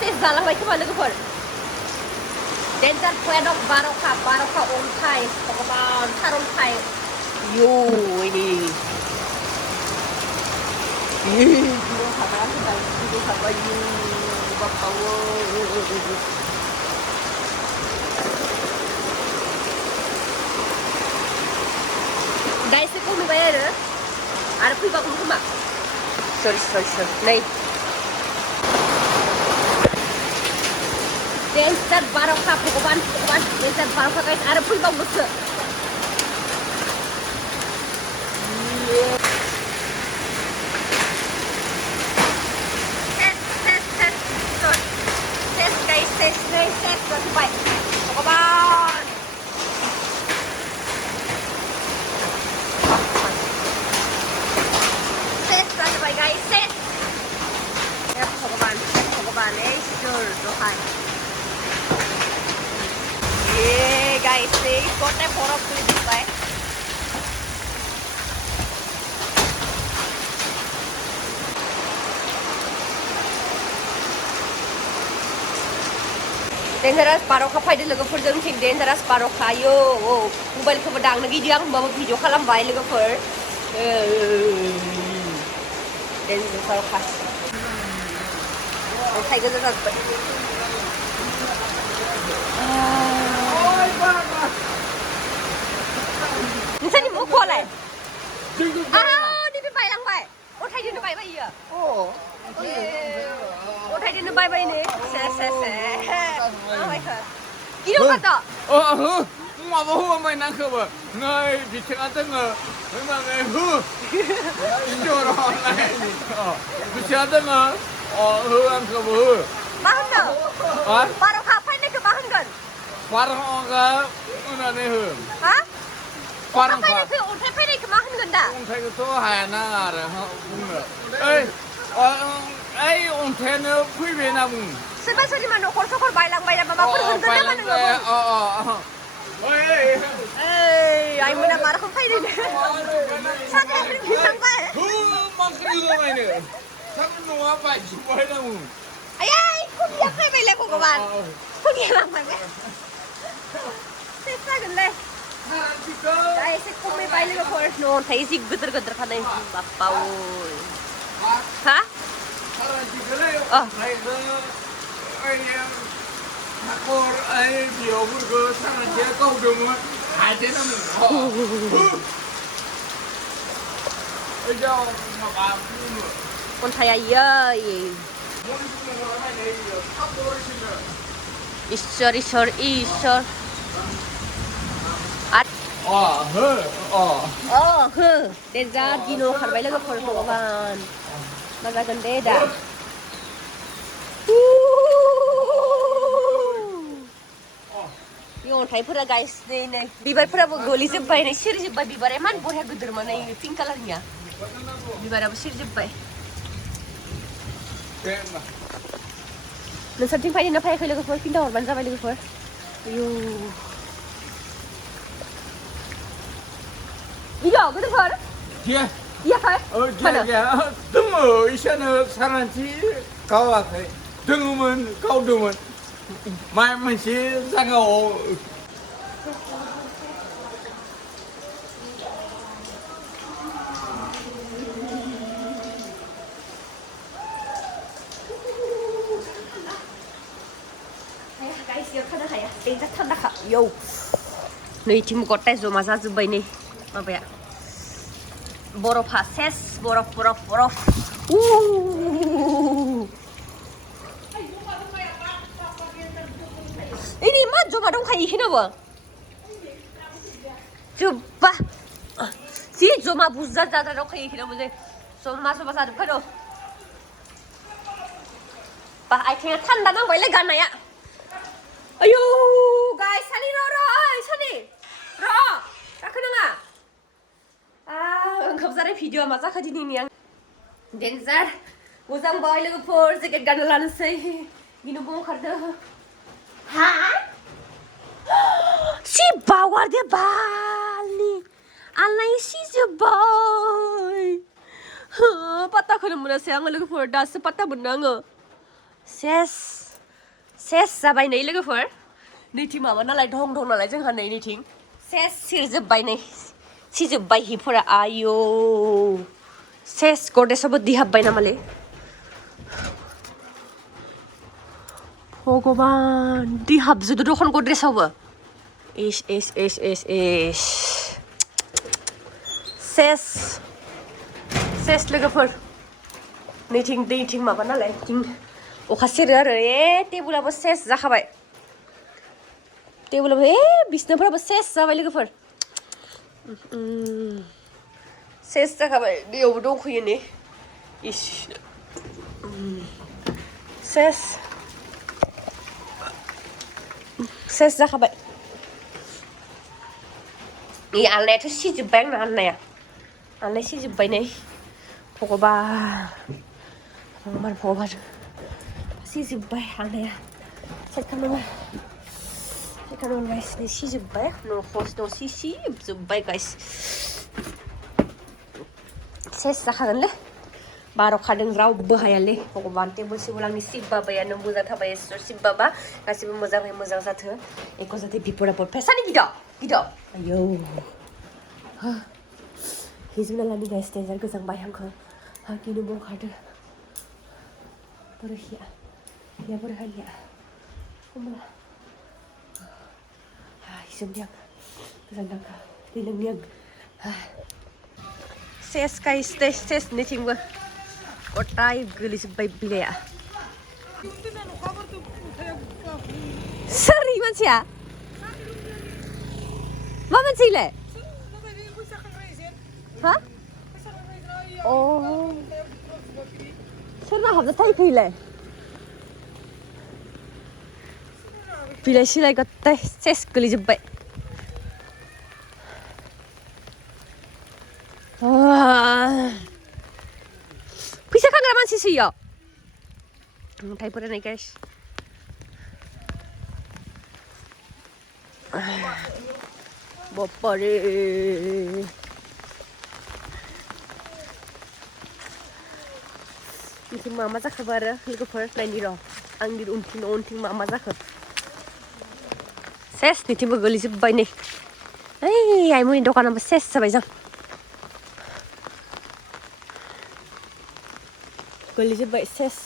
सेस जालांबाय खोमा लोगोफोर डेन्जार प्लेनक 12 अन्थाइ भगबान सारअन्थाइ यो ini गिनो हाबा होनबाय गिनो हाबा यो बापावो दा एसे खम नुबाय आरो फैबावगोन खोमा सरि नै डेन्जार 12 भगबान डेन्जार 12 गाइस आरो फैबावगोनसो सेस जाजोब्बाय भगबान सेस जाजोब्बाय गाइस सेस भगबान इसोर दहाय गाइस गथाय बरफ गोलैजोब्बाय डेन्जारास बार'खा फैदो लोगोफोर जोंथिं डेन्जारास बार'खा यो मबाइलखौबो दांनो गिदिं आं होमबाबो भिडिअ खालामबाय लोगोफोर डेन्जारास बार'खा अन्थाइ गोजा जाजोब्बाय नोंसोरनि मुख'आलाय नैबे बायलांबाय अन्थाइजोंनो बायबाय इयो अन्थाइजोंनो बायबाय नै गिनो ओंखारदो माबा होबाय नांखोबो नै बिथिङा जोङो होनानै हो इन्जरावलाय बिथिङा जोङो हो आंखोबो हो मा होनदों बार'खा फैनायखौ मा होनगोन बार'खा होनानै हो हा बार'खा अन्थाइ फैनायखौ मा होनगोन दा अन्थाइखौथ' हायाना आरो बुंनो ओइ अन्थाइयानो फैबाय होनना बुङो सोरबा सोरनिबा न'खर सकर बायलांबाय ना माबाफोर होनगोन नामा नोङो आइमोना मा रोखोम फैदों सानैफोर गिलांबाय न'आ बायजोब्बाय ना बुङो आयै खुदिया फैबायलै भगबान खुदिया लांबाय सेस जागोनलै दा एसे खमायबाय लोगोफोर अन्थाइ जि गिदिर खानाय बाप्पा हा हाखर बियावफोरखौ सानसेया गावदोंमोन अन्थाइआ इयै इसोर हो डेन्जार गिनो खारबाय लोगोफोर भगबान मा जागोन दे दा बे अन्थाइफोरा गाइस नै बिबारफोराबो गोलैजोब्बाय नै सिरिजोब्बाय बिबारा इमान बरिया गिदिरमोन नै पिंक कालारनिया बिबाराबो सिरिजोब्बाय नोंसोरथिं फैदोंना फैयाखै लोगोफोर खिन्था हरबानो जाबाय लोगोफोर 이거 그래서 이야기 등어 이샤는 사람지 가와서 등어면 가오등은 말만시 상하오 guys 이거 타다 가야 진짜 탄다 가 요 너희팀 걷다 좀 맞아줘 봐이네 봐봐야 버럭파 세스 버럭 우 ini mah cuma dong kayak gini bang coba si cuma buzzat jatuh dong kayak gini bang cuma masuk pasar depan dong pak akhirnya tanda nang boleh gana ya ayo guys sani ro sani ro tak kena nggak ओंखाम जानाय video मा जाखो दिनैनिया डेन्जार मोजां बाय लोगोफोर jacket गानना लानोसै गिनोबो ओंखारदों हा सि बावगारदो बालनि आंलाय सिजोब्बाय पात्ताखौनो मोनासै आङो लोगोफोर दासो पात्ता मोनदों आङो सेस सेस जाबाय नै लोगोफोर नैथिं माबा नालाय दं नालाय जोंहा नै नैथिं सेस सिरजोब्बाय नै सिजोब्बाय हिफोरा आयौ सेस गदेसावबो दै हाबबाय नामालै भगबान दै हाबजोबदो दखन गद्रेसावबो इस सेस लोगोफोर नैथिं दैथिं माबा नालाय थिं अखा सेरो आरो टेबुलाबो सेस जाखाबाय टेबुलाबो बिसनाफोराबो सेस जाबाय लोगोफोर सेस जाखाबाय दैयावबो दंखैयो ने इस सेस जाखाबाय इ आलनायाथ' सिजोब्बाय आंना आलनाया सिजोब्बाय नै भगबान सिजोब्बाय आलनाया सेट खालामनांगोन गाइस नै सिजोब्बाय न' सिजोब्बाय गाइस सेस जाखागोनलै बार अखादों रावबो हायालै भगबान टेबोल सेबोल आंनि सिबबाबायानो मोजां थाबाय इसोर सिबबाबा गासिबो मोजाङै मोजां जाथो एख' जाहाथे बिपद आफद फेसानि गिद' आयौ हिजों नालानि गाइस डेन्जार गोजांबाय आंखौ गिनोबो ओंखारदो बोरै हिया होमब्ला हिजोंनि आं गोजांदांखा दै लोंनि आं सेस गाइस सेस नैथिंबो गटाय गोलैजोब्बाय बिलाइआ सोर इ मानसिया मा मानसि इलाय हा अ सोरना हाबना थाहैखो इलाय बिलाइ सिलाइ गटाय सेस गोलैजोब्बाय फैसा खांग्रा मानसिसो इयाव अन्थाइफोरा नै गाइस बाप्पारे बिथिं मा जाखोबो आरो लोगोफोर नायनि र' आंनि उनथिं मा जाखो सेस नैथिंबो गोलैजोब्बाय नै ओइ आइमोननि दखानाबो सेस जाबाय जों गोलैजोब्बाय सेस